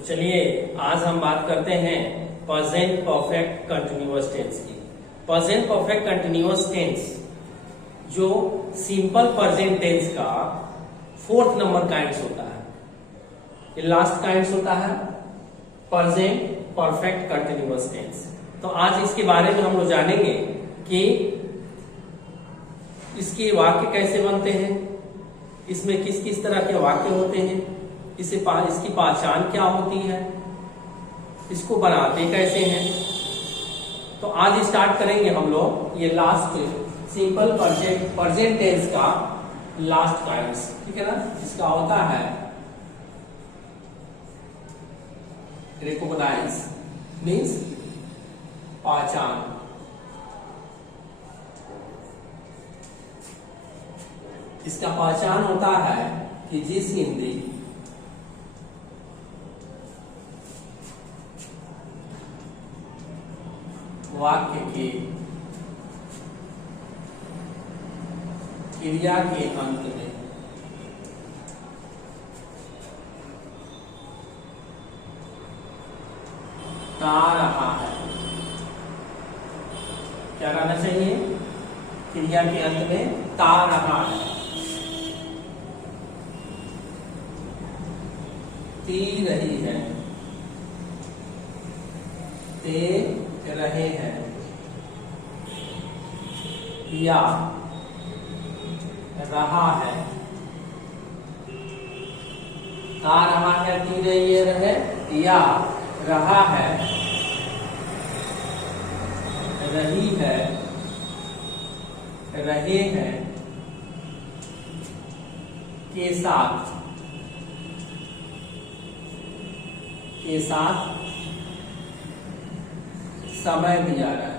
तो चलिए आज हम बात करते हैं प्रेजेंट परफेक्ट कंटिन्यूअस टेंस की। प्रेजेंट परफेक्ट कंटिन्यूअस टेंस जो सिंपल प्रेजेंट टेंस का फोर्थ नंबर काइंड्स होता है, ये लास्ट काइंड्स होता है प्रेजेंट परफेक्ट कंटिन्यूअस टेंस। तो आज इसके बारे में हम लोग जानेंगे कि इसके वाक्य कैसे बनते हैं, इसमें किस किस तरह के वाक्य होते हैं, इसकी पहचान क्या होती है, इसको बनाते कैसे हैं। तो आज स्टार्ट करेंगे हम लोग ये लास्ट सिंपल प्रेजेंट टेंस का लास्ट काइंड्स, ठीक है ना। इसका होता है रिकॉग्नाइज मीन्स पहचान, इसका पहचान होता है कि जिस हिंदी वाक्य के क्रिया के अंत में ता रहा है, क्या रहना चाहिए, क्रिया के अंत में ता रहा है, ती रही है, ते रहे हैं, या रहा है, ता रहा है, ती रही है, रहे, या रहा है, रही है, रहे हैं के साथ समय दिया रहा है।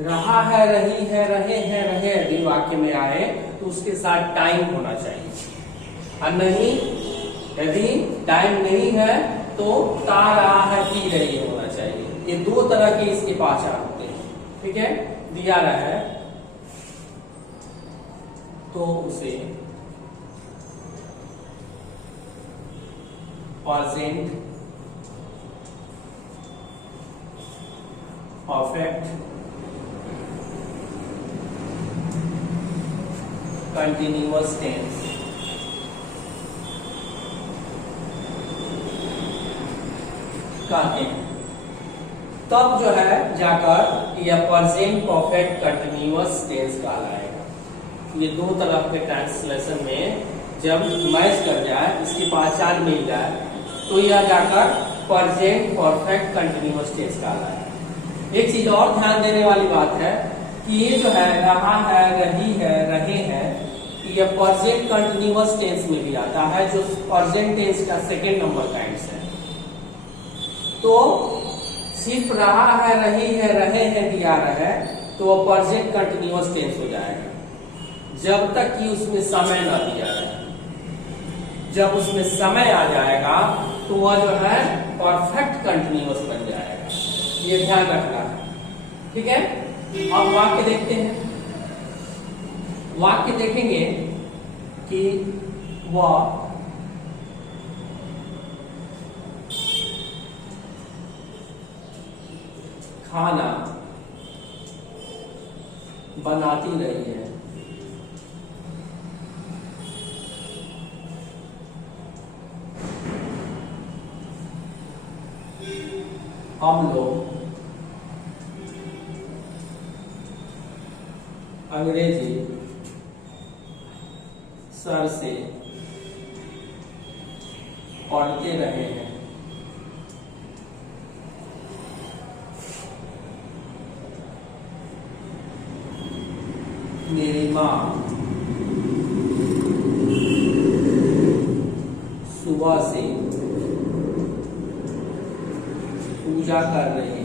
रहा है, रही है, रहे हैं, रहे यदि वाक्य में आए तो उसके साथ टाइम होना चाहिए, और नहीं यदि टाइम नहीं है तो ता रहा है, पी रही होना चाहिए। ये दो तरह की इसकी पहचान होते हैं, ठीक है। दिया रहा है तो उसे प्रेजेंट परफेक्ट कंटिन्यूअस टेंस कहते हैं। तब जो है जाकर यह प्रेजेंट परफेक्ट कंटिन्यूअस टेंस कहलाएगा। ये दो तरह के ट्रांसलेशन में जब मैच कर जाए, इसकी पहचान मिल जाए, तो यह जाकर प्रेजेंट परफेक्ट कंटिन्यूअस टेंस कहलाएगा। एक चीज और ध्यान देने वाली बात है कि ये जो है रहा है, रही है, रहे हैं, यह प्रेजेंट कंटिन्यूअस टेंस में भी आता है, जो प्रेजेंट टेंस का सेकेंड नंबर काइंड्स है। तो सिर्फ रहा है, रही है, रहे हैं दिया रहे तो वह प्रेजेंट कंटिन्यूअस टेंस हो जाएगा, जब तक कि उसमें समय ना दिया रहे। जब उसमें समय आ जाएगा तो वह जो है परफेक्ट कंटिन्यूअस बन जाएगा, ये ध्यान रखना है, ठीक है। अब वाक्य देखते हैं। वाक्य देखेंगे कि वह खाना बनाती रही है, हम लोग अंग्रेजी सर से पढ़ते रहे हैं, मेरी माँ सुबह से पूजा कर रही है,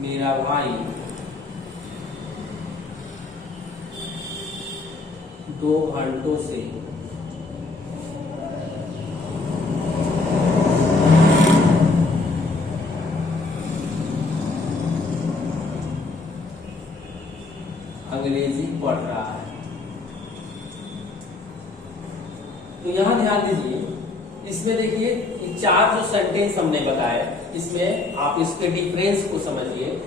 मेरा भाई 2 घंटों से अंग्रेजी पढ़ रहा है। तो यहां ध्यान दीजिए, इसमें देखिए ये चार जो सेंटेंस हमने बताए, इसमें आप इसके डिफरेंस को समझिए।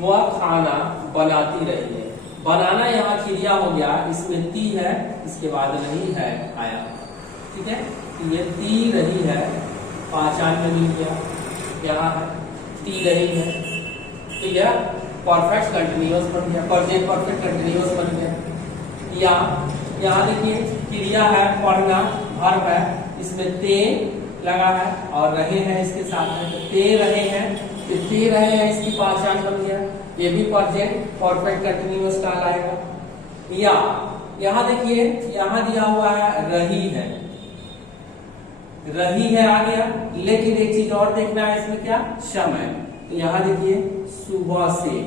वह खाना बनाती रही है, बनाना यहाँ क्रिया हो गया, इसमें ती है, इसके बाद रही है आया, ठीक है। तो ये ती रही है, पहचान में मिल गया, यहाँ है ती रही है, तो यह परफेक्ट कंटिन्यूअस बन गया, प्रेजेंट परफेक्ट कंटिन्यूअस बन गया। या यहाँ देखिए क्रिया है पढ़ना, वर्ब है, इसमें ते लगा है और रहे हैं इसके साथ में, तो ते रहे हैं, तो ते रहे हैं इसकी पहचान बन गया, ये भी प्रेजेंट परफेक्ट कंटिन्यूअस कहलाएगा। या यहाँ देखिए यहाँ दिया हुआ है रही है, रही है आ गया, लेकिन एक चीज और देखना है इसमें, क्या समय। तो यहाँ देखिए सुबह से,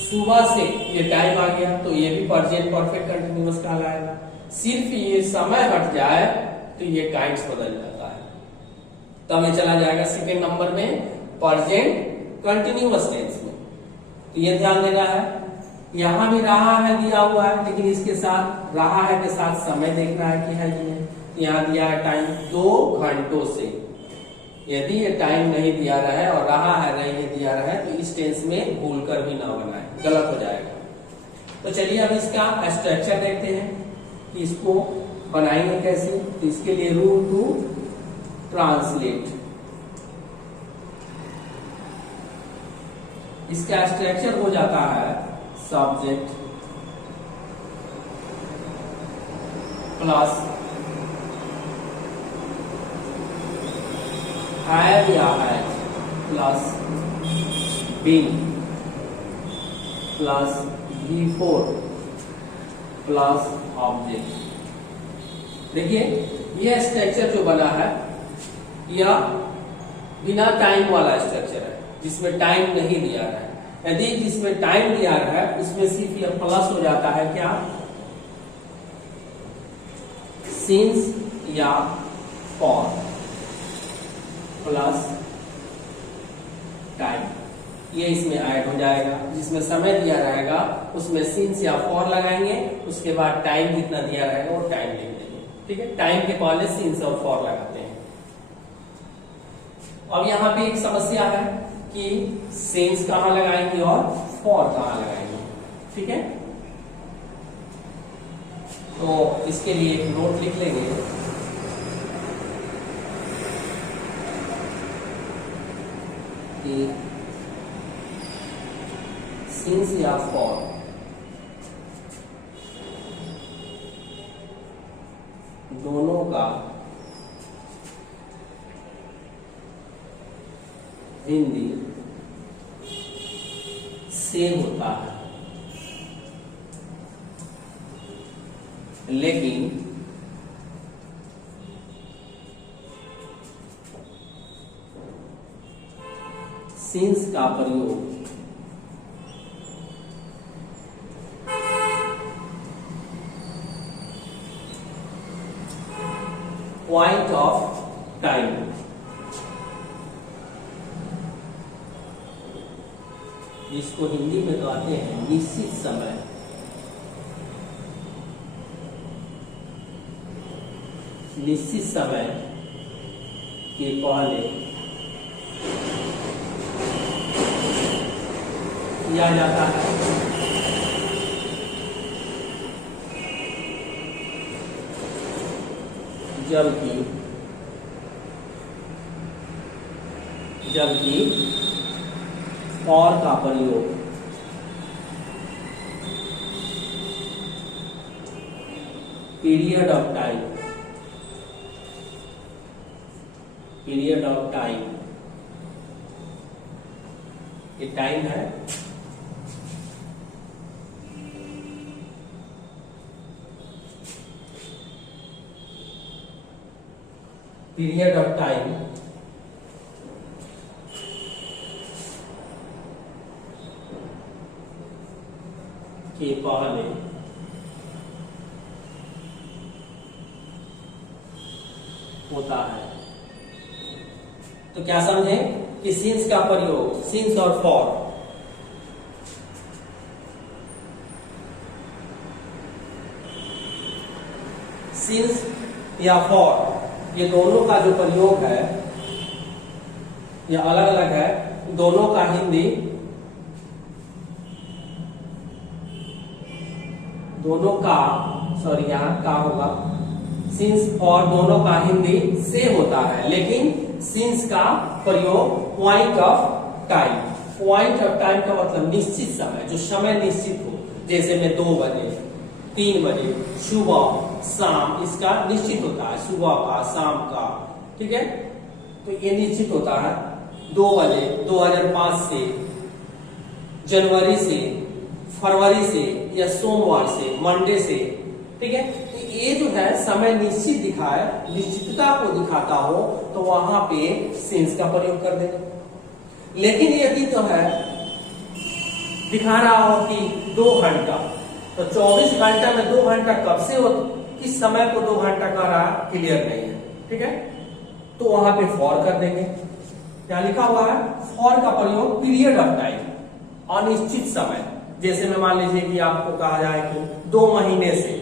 सुबह से ये टाइम आ गया, तो ये भी प्रेजेंट परफेक्ट कंटिन्यूअस कहलाएगा। सिर्फ ये समय हट जाए तो ये टाइम्स बदल जाता है, तब ये चला जाएगा सेकेंड नंबर में प्रेजेंट कंटिन्यूअस टेंस में। तो ये ध्यान देना है, यहां भी रहा है दिया हुआ है, लेकिन इसके साथ रहा है के साथ समय देखना है कि है कि नहीं। यहाँ दिया है टाइम 2 घंटों से, यदि ये टाइम नहीं दिया रहा है और रहा है नहीं दिया रहा है, तो इस टेंस में भूल कर भी ना बनाए, गलत हो जाएगा। तो चलिए अब इसका स्ट्रक्चर देखते हैं कि इसको बनाएंगे कैसे। तो इसके लिए रूल टू ट्रांसलेट, इसका स्ट्रक्चर हो जाता है सब्जेक्ट प्लस हैव या has plus been plus V4 plus object. देखिए यह स्ट्रक्चर जो बना है यह बिना टाइम वाला स्ट्रक्चर है, जिसमें टाइम नहीं दिया रहा है। यदि जिसमें टाइम दिया रहा है उसमें सिर्फ यह प्लस हो जाता है, क्या सिंस या फॉर प्लस टाइम, ये इसमें ऐड हो जाएगा। जिसमें समय दिया रहेगा उसमें सिंस या फॉर लगाएंगे, उसके बाद टाइम जितना दिया रहेगा वो टाइम लिख देंगे, ठीक है। टाइम के पहले सिंस और फॉर लगाते हैं। अब यहाँ पे एक समस्या है कि सिंस कहाँ लगाएंगे और फॉर कहाँ लगाएंगे, ठीक है। तो इसके लिए एक नोट लिख लेंगे, सिंस या फॉर दोनों का हिंदी सेम होता है, लेकिन सिंस का प्रयोग पॉइंट ऑफ टाइम, जिसको हिंदी में कहते हैं निश्चित समय, निश्चित समय के पहले किया जाता है। जबकि फॉर का प्रयोग period of time, period of time, ये टाइम है, पीरियड ऑफ टाइम के पहले होता है। तो क्या समझे कि सिंस का प्रयोग, सिंस और फॉर सिंस या फॉर, ये दोनों का जो प्रयोग है ये अलग अलग है। दोनों का हिंदी, दोनों का, सॉरी यहाँ का होगा, सिंस फॉर दोनों का हिंदी से होता है, लेकिन सिंस का प्रयोग point of time. Point of time का मतलब निश्चित समय, जो समय निश्चित हो, जैसे में 2 बजे, 3 बजे, सुबह, शाम, इसका निश्चित होता है, सुबह का, शाम का, ठीक है। तो ये निश्चित होता है 2 बजे, 2005 से, जनवरी से, फरवरी से, या सोमवार से, मंडे से, ठीक है। तो ये जो है समय निश्चित दिखाए, निश्चितता को दिखाता हो, तो वहां पे सिंस का प्रयोग कर देंगे। लेकिन यदि तो है दिखा रहा हो कि 2 घंटा, तो 24 घंटा में 2 घंटा कब से हो, किस समय को 2 घंटा का रहा, क्लियर नहीं है, ठीक है। तो वहां पे फॉर कर देंगे। क्या लिखा हुआ है? फॉर का प्रयोग पीरियड ऑफ टाइम, अनिश्चित समय। जैसे में मान लीजिए कि आपको कहा जाए कि 2 महीने से,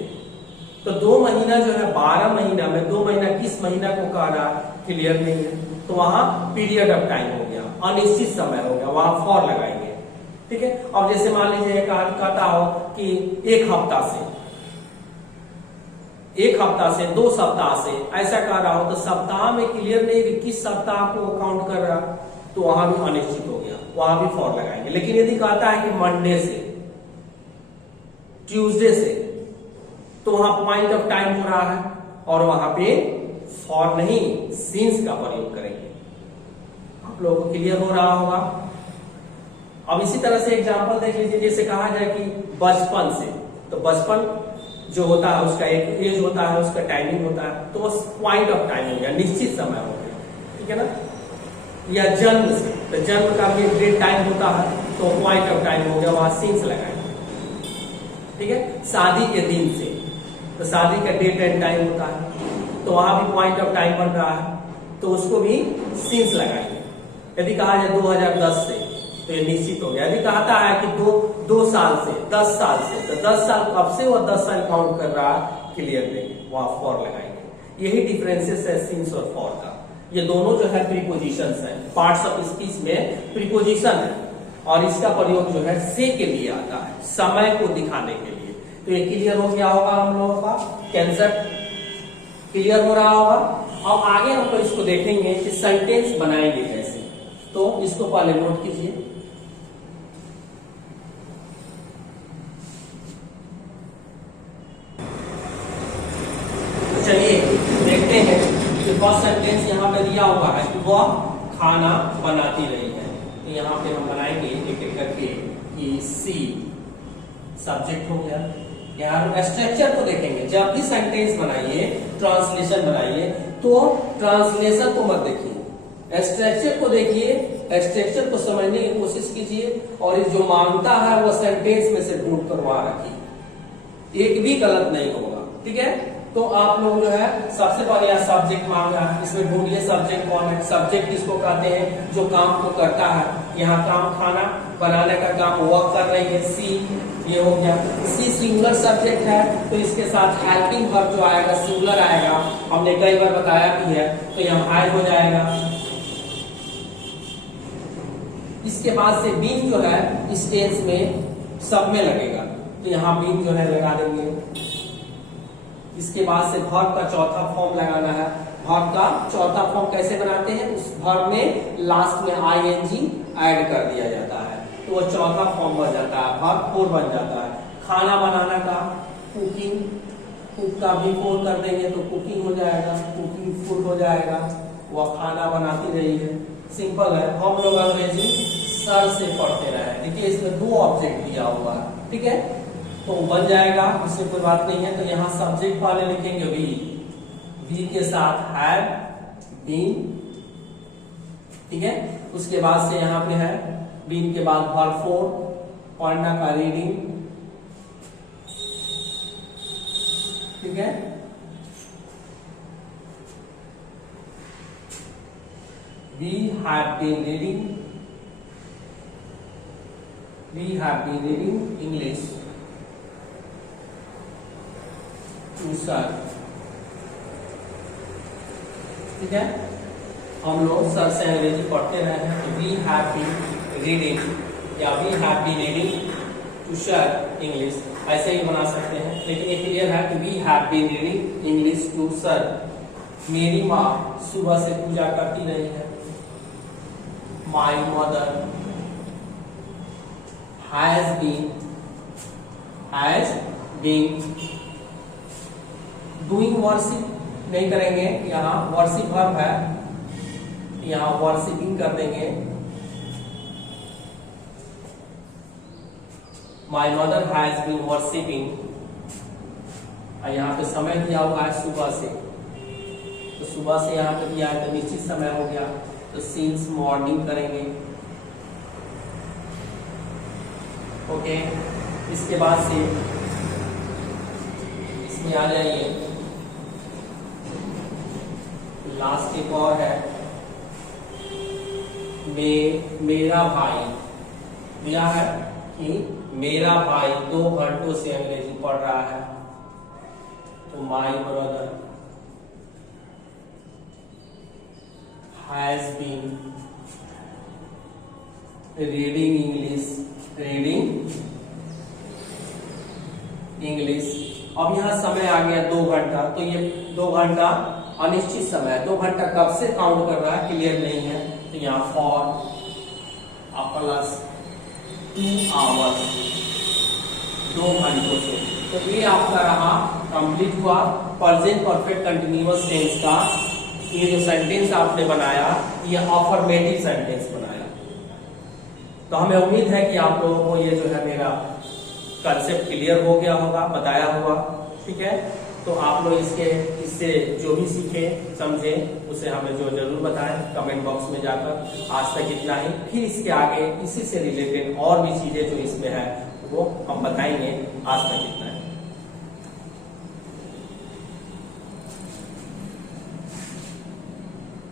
तो 2 महीना जो है 12 महीना में 2 महीना किस महीना को कह रहा है, क्लियर नहीं है, तो वहां पीरियड ऑफ टाइम हो गया, अनिश्चित समय हो गया, वहां फॉर लगाएंगे, ठीक है। अब जैसे मान लीजिए कहता हो कि 1 हफ्ता से, 1 हफ्ता से, 2 सप्ताह से, ऐसा कह रहा हो, तो सप्ताह में क्लियर नहीं कि किस सप्ताह को काउंट कर रहा, तो वहां भी अनिश्चित हो गया, वहां भी फॉर लगाएंगे। लेकिन यदि कहता है कि मंडे से, ट्यूसडे से, तो वहां पॉइंट ऑफ टाइम हो रहा है और वहां पे फॉर नहीं, सिंस का प्रयोग करेंगे। आप लोगों को क्लियर हो रहा होगा। अब इसी तरह से एग्जांपल देख लीजिए, जैसे कहा जाए कि बचपन से, तो बचपन जो होता है उसका एक एज होता है, उसका टाइमिंग होता है, तो वो पॉइंट ऑफ टाइम हो गया, निश्चित समय हो गया, ठीक है ना। या जन्म से, तो जन्म का भी एक डेट टाइम होता है, तो पॉइंट ऑफ टाइम हो गया, वहां सिंस लगाएंगे, ठीक है। शादी के दिन से, तो शादी का डेट एंड टाइम होता है, तो वहां भी पॉइंट ऑफ टाइम बन रहा है, तो उसको भी सिंस लगाएंगे। यदि कहा जाए 2010 से, तो ये निश्चित हो गया। यदि कहता है कि 2 साल से, 10 साल से, तो 10 साल कब से वो 10 साल काउंट कर रहा है, क्लियर नहीं, वहां फॉर लगाएंगे। यही डिफरेंसेस है सिंस और फॉर का। ये दोनों जो है प्रीपोजिशंस हैं, पार्ट्स ऑफ स्पीच में प्रीपोजिशन है, और इसका प्रयोग जो है से के लिए आता है, समय को दिखाने के लिए। तो ये क्लियर हो गया होगा हम लोगों का, कंसेप्ट क्लियर हो रहा होगा। अब आगे हम लोग इसको देखेंगे कि सेंटेंस बनाएंगे कैसे, तो इसको पहले नोट कीजिए। चलिए देखते हैं कि फर्स्ट सेंटेंस यहाँ पे दिया हुआ है कि वह खाना बनाती रही है। तो यहाँ पे हम बनाएंगे एक एक करके कि सी सब्जेक्ट हो गया। यहाँ स्ट्रक्चर को देखेंगे, जब भी सेंटेंस बनाइए, ट्रांसलेशन बनाइए, तो ट्रांसलेशन को मत देखिए, स्ट्रक्चर को देखिए, स्ट्रक्चर को समझने की कोशिश कीजिए, और जो मानता है वो सेंटेंस में से ढूंढ कर वहां रखिए, एक भी गलत नहीं होगा, ठीक है। तो आप लोग जो है सबसे पहले यहाँ सब्जेक्ट मांगा, इसमें ढूंढिए सब्जेक्ट कौन है। सब्जेक्ट किसको कहते हैं, जो काम को करता है। यहाँ काम खाना बनाने का काम वह कर रही है, सी, ये हो गया। सी सिंगुलर सब्जेक्ट है, तो इसके साथ हेल्पिंग वर्ब जो आएगा सिंगुलर आएगा, हमने कई बार बताया भी है, तो यहाँ हाई हो जाएगा। इसके बाद से बीन जो है इस टेंस में सब में लगेगा, तो यहाँ बीन जो है लगा देंगे। इसके बाद से वर्ब का चौथा फॉर्म लगाना है। वर्ब का चौथा फॉर्म कैसे बनाते हैं, उस वर्ब में लास्ट में आईएनजी ऐड कर दिया जाता है, तो वो चौथा फॉर्म बन जाता है, वर्ब 4 बन जाता है। खाना बनाना का कुकिंग, कुक का भी 4 कर देंगे तो कुकिंग हो जाएगा, कुकिंग फूड हो जाएगा, वह खाना बनाती रही है। सिंपल है। हम लोग अंग्रेजी सर से पढ़ते रहे। देखिए इसमें 2 ऑब्जेक्ट दिया हुआ है, ठीक है, तो बन जाएगा, इसमें कोई बात नहीं है। तो यहाँ सब्जेक्ट वाले लिखेंगे वी के साथ हैव बीन, ठीक है। उसके बाद से यहाँ पे है बीन के बाद वर्ब 4, पढ़ना का रीडिंग, ठीक है। We have been reading. We have been reading English to sir. ठीक है, हम लोग सर से अंग्रेजी पढ़ते रहे हैं, तो वी हैव बीन रीडिंग या we have been reading to sir English, ऐसे ही बना सकते हैं। लेकिन ये क्लियर है कि we have been reading English to sir. मेरी माँ सुबह से पूजा करती रही है। My mother has been doing worship नहीं करेंगे, यहाँ वर्शिप वर्ब है, यहाँ वर्शिपिंग कर देंगे। My mother has been worshipping, यहाँ पे समय दिया हुआ है सुबह से, तो सुबह से यहाँ पे दिया है तो निश्चित समय हो गया, तो सिंस मॉर्निंग करेंगे। ओके, इसके बाद से इसमें आ जाइए, लास्ट एक और है, मेरा भाई दिया है कि मेरा भाई 2 घंटों से अंग्रेजी पढ़ रहा है, तो my brother has been reading English. अब यहाँ समय आ गया 2 घंटा, तो ये 2 घंटा अनिश्चित समय, 2 घंटा कब से काउंट कर रहा है क्लियर नहीं है, तो यहाँ फॉर प्लस 2 आवर्स, 2 घंटों से। तो ये आपका रहा, कंप्लीट हुआ प्रेजेंट परफेक्ट कंटिन्यूअस टेंस का। ये जो सेंटेंस आपने बनाया, ये अफर्मेटिव सेंटेंस बनाया। तो हमें उम्मीद है कि आप लोगों को ये जो है मेरा कंसेप्ट क्लियर हो गया होगा, बताया होगा। ठीक है, तो आप लोग इससे जो भी सीखे समझे उसे हमें जो जरूर बताएं कमेंट बॉक्स में जाकर। आज तक इतना ही, फिर इसके आगे इसी से रिलेटेड और भी चीजें जो इसमें है वो हम बताएंगे। आज तक इतना है।